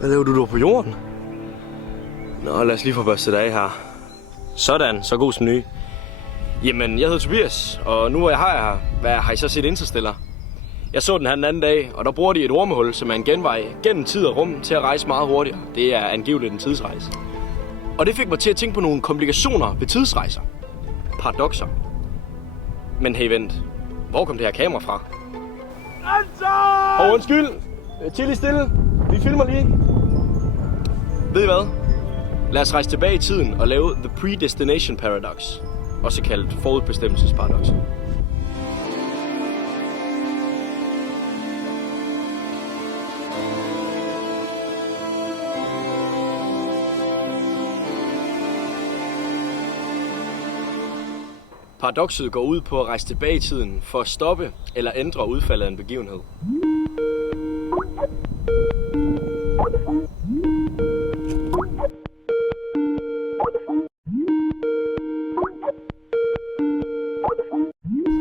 Hvad laver du på jorden? Nå, lad os lige få børstet af her. Sådan, så god som ny. Jamen, jeg hedder Tobias, og nu hvor jeg her, hvad har I så set Interstellar? Jeg så den her den anden dag, og der bruger de et ormehul, som er en genvej gennem tid og rum til at rejse meget hurtigere. Det er angiveligt en tidsrejse. Og det fik mig til at tænke på nogle komplikationer ved tidsrejser. Paradokser. Men hey, vent. Hvor kom det her kamera fra? Anton! Undskyld. Til lige stille. Vi filmer lige. Ved I hvad? Lad os rejse tilbage i tiden og lave The Predestination Paradox. Også kaldt forudbestemmelsesparadoks. Paradokset går ud på at rejse tilbage i tiden for at stoppe eller ændre udfaldet af en begivenhed.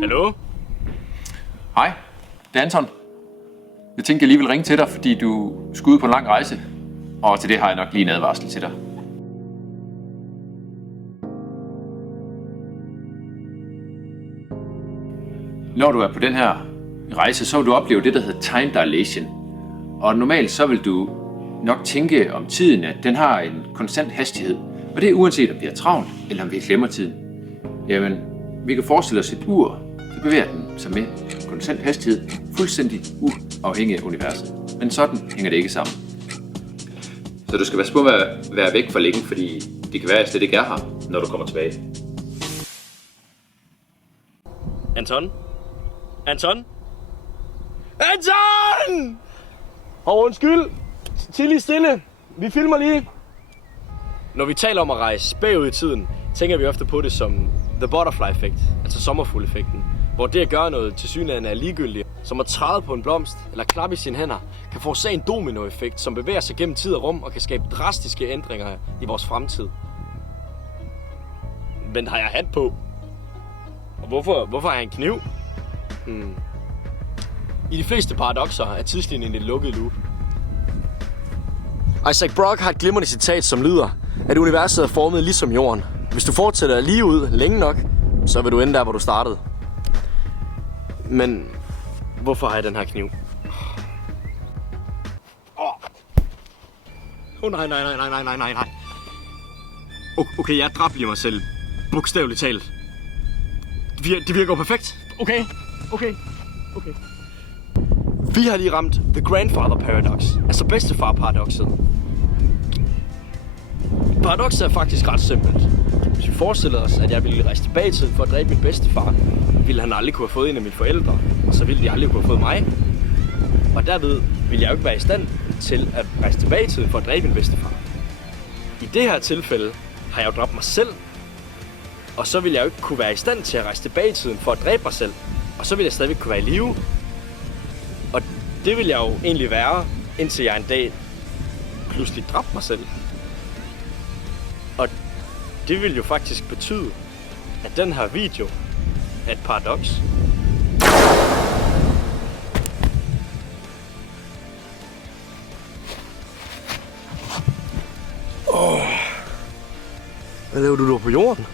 Hallo? Hej, det er Anton. Jeg tænkte, jeg lige vil ringe til dig, fordi du skal ud på en lang rejse. Og til det har jeg nok lige en advarsel til dig. Når du er på den her rejse, så vil du opleve det, der hedder time dilation. Og normalt så vil du nok tænke om tiden, at den har en konstant hastighed. Og det er uanset om vi er travlt, eller om vi glemmer tiden. Jamen, vi kan forestille os et ur, så bevæger den sig med konstant hastighed, fuldstændig uafhængig af universet. Men sådan hænger det ikke sammen. Så du skal passe på at være væk for længe, fordi det kan være, at jeg slet ikke er her, når du kommer tilbage. Anton? Anton? Anton! Undskyld. Til lige stille. Vi filmer lige. Når vi taler om at rejse bagud i tiden, tænker vi ofte på det som the butterfly effect, altså sommerfugleffekten, hvor det at gøre noget tilsyneladende er ligegyldigt, som at træde på en blomst eller klappe i sine hænder, kan forårsage en dominoeffekt, som bevæger sig gennem tid og rum og kan skabe drastiske ændringer i vores fremtid. Men har jeg hat på? Og hvorfor har jeg en kniv? I de fleste paradokser er tidslinjen et lukket loop. Isaac Brock har et glimrende citat, som lyder, at universet er formet ligesom jorden. Hvis du fortsætter lige ud længe nok, så vil du ende der, hvor du startede. Men hvorfor har jeg den her kniv? Nej. Okay, jeg dræbte lige mig selv. Bogstaveligt talt. Det virker perfekt. Okay. Vi har lige ramt The Grandfather Paradox, altså bedstefar-paradokset. Paradokset er faktisk ret simpelt. Hvis vi forestiller os, at jeg ville rejse tilbage i tiden for at dræbe min bedstefar, ville han aldrig kunne have fået en af mine forældre, og så ville de aldrig kunne have fået mig. Og derved ville jeg jo ikke være i stand til at rejse tilbage i tiden for at dræbe min bedstefar. I det her tilfælde har jeg jo dræbt mig selv, og så ville jeg jo ikke kunne være i stand til at rejse tilbage i tiden for at dræbe mig selv, og så ville jeg stadigvæk kunne være i live. Og det ville jeg jo egentlig være, indtil jeg en dag pludselig dræbte mig selv. Og det vil jo faktisk betyde, at den her video er et paradoks. Hvad laver du på jorden?